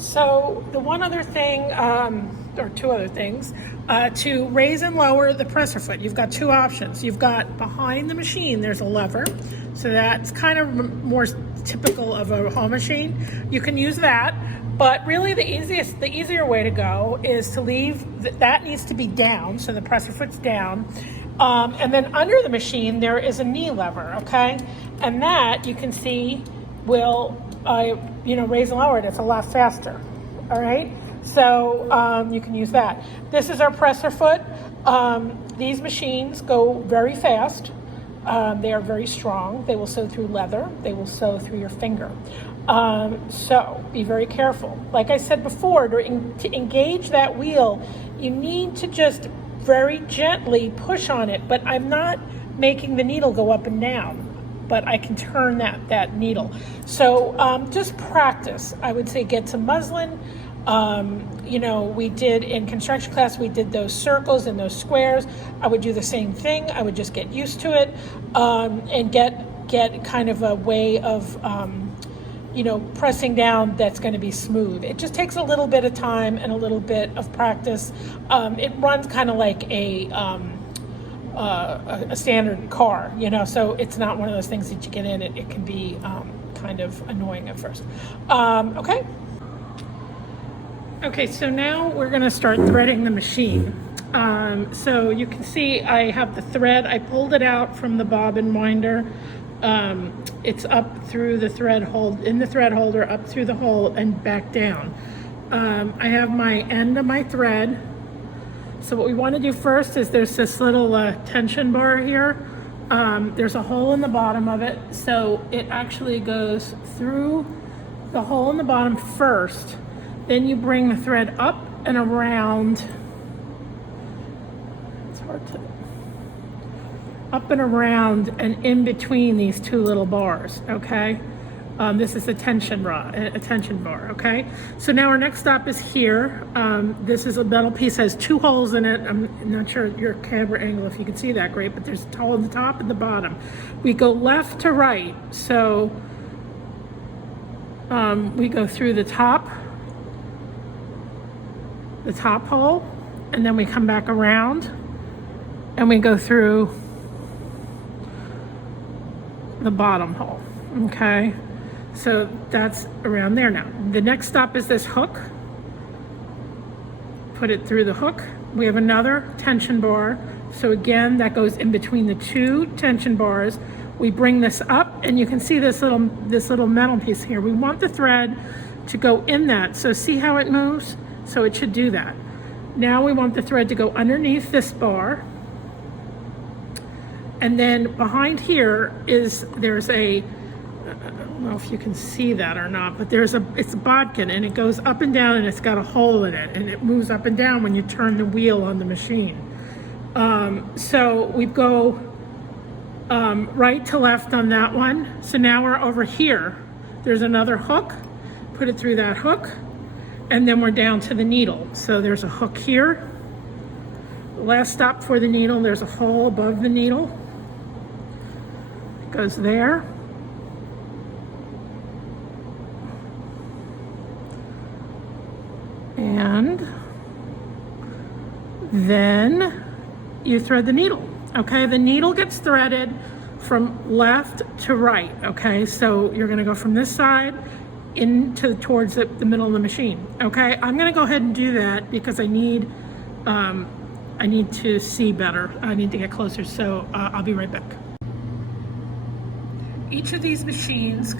So the one other thing, or two other things, to raise and lower the presser foot, you've got two options. You've got behind the machine, there's a lever. So that's kind of more typical of a home machine. You can use that, but really the easier way to go is to leave, that needs to be down, so the presser foot's down. And then under the machine, there is a knee lever, okay? And that, you can see, will raise and lower it. It's a lot faster, all right? So you can use that. This is our presser foot. These machines go very fast. They are very strong. They will sew through leather. They will sew through your finger. So be very careful. Like I said before, to engage that wheel, you need to just very gently push on it, but I'm not making the needle go up and down, but I can turn that needle. So just practice. I would say get some muslin. We did in construction class, we did those circles and those squares. I would do the same thing. I would just get used to it and get kind of a way of pressing down that's going to be smooth. It just takes a little bit of time and a little bit of practice. It runs kind of like a standard car, so it's not one of those things that you get in. It can be kind of annoying at first. Okay, so now we're going to start threading the machine. So you can see I have the thread. I pulled it out from the bobbin winder. It's up through the thread holder, up through the hole and back down. I have my end of my thread. So what we want to do first is there's this little tension bar here. There's a hole in the bottom of it. So it actually goes through the hole in the bottom first. Then you bring the thread up and around. It's hard to. Up and around and in between these two little bars, okay? This is a tension bar, okay? So now our next stop is here. This is a metal piece, has two holes in it. I'm not sure your camera angle, if you can see that great, but there's a hole in the top and the bottom. We go left to right, so we go through the top hole, and then we come back around and we go through the bottom hole, okay? So that's around there now. The next stop is this hook. Put it through the hook. We have another tension bar. So again, that goes in between the two tension bars. We bring this up and you can see this little metal piece here. We want the thread to go in that. So see how it moves? So it should do that. Now we want the thread to go underneath this bar. And then behind here there's a, I don't know if you can see that or not, but it's a bodkin and it goes up and down and it's got a hole in it and it moves up and down when you turn the wheel on the machine. So we go right to left on that one. So now we're over here. There's another hook, put it through that hook, and then we're down to the needle. So there's a hook here. The last stop for the needle, there's a hole above the needle. It goes there. And then you thread the needle, okay? The needle gets threaded from left to right, okay? So you're gonna go from this side towards the middle of the machine, okay? I'm gonna go ahead and do that because I need to see better. I need to get closer, so I'll be right back. Each of these machines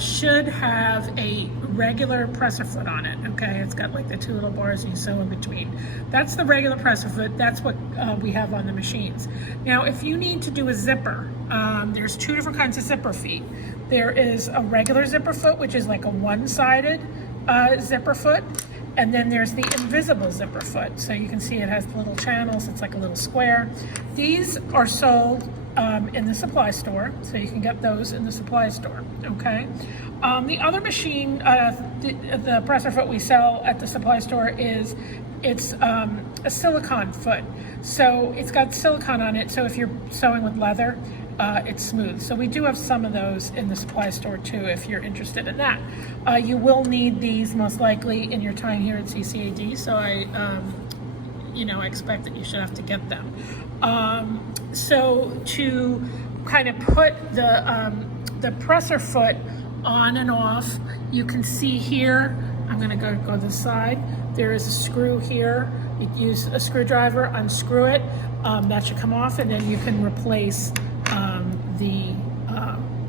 should have a regular presser foot on it, okay? It's got like the two little bars you sew in between. That's the regular presser foot. That's what we have on the machines. Now, if you need to do a zipper, there's two different kinds of zipper feet. There is a regular zipper foot, which is like a one-sided zipper foot, and then there's the invisible zipper foot. So you can see it has little channels. It's like a little square. These are sold in the supply store, so you can get those in the supply store, okay? The other machine, the presser foot we sell at the supply store it's a silicone foot. So it's got silicone on it, so if you're sewing with leather, it's smooth. So we do have some of those in the supply store too, if you're interested in that. You will need these most likely in your time here at CCAD, so I expect that you should have to get them. So to kind of put the presser foot on and off, you can see here, I'm gonna go this side, there is a screw here. You use a screwdriver, unscrew it, that should come off, and then you can replace the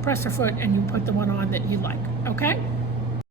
presser foot and you put the one on that you like, okay?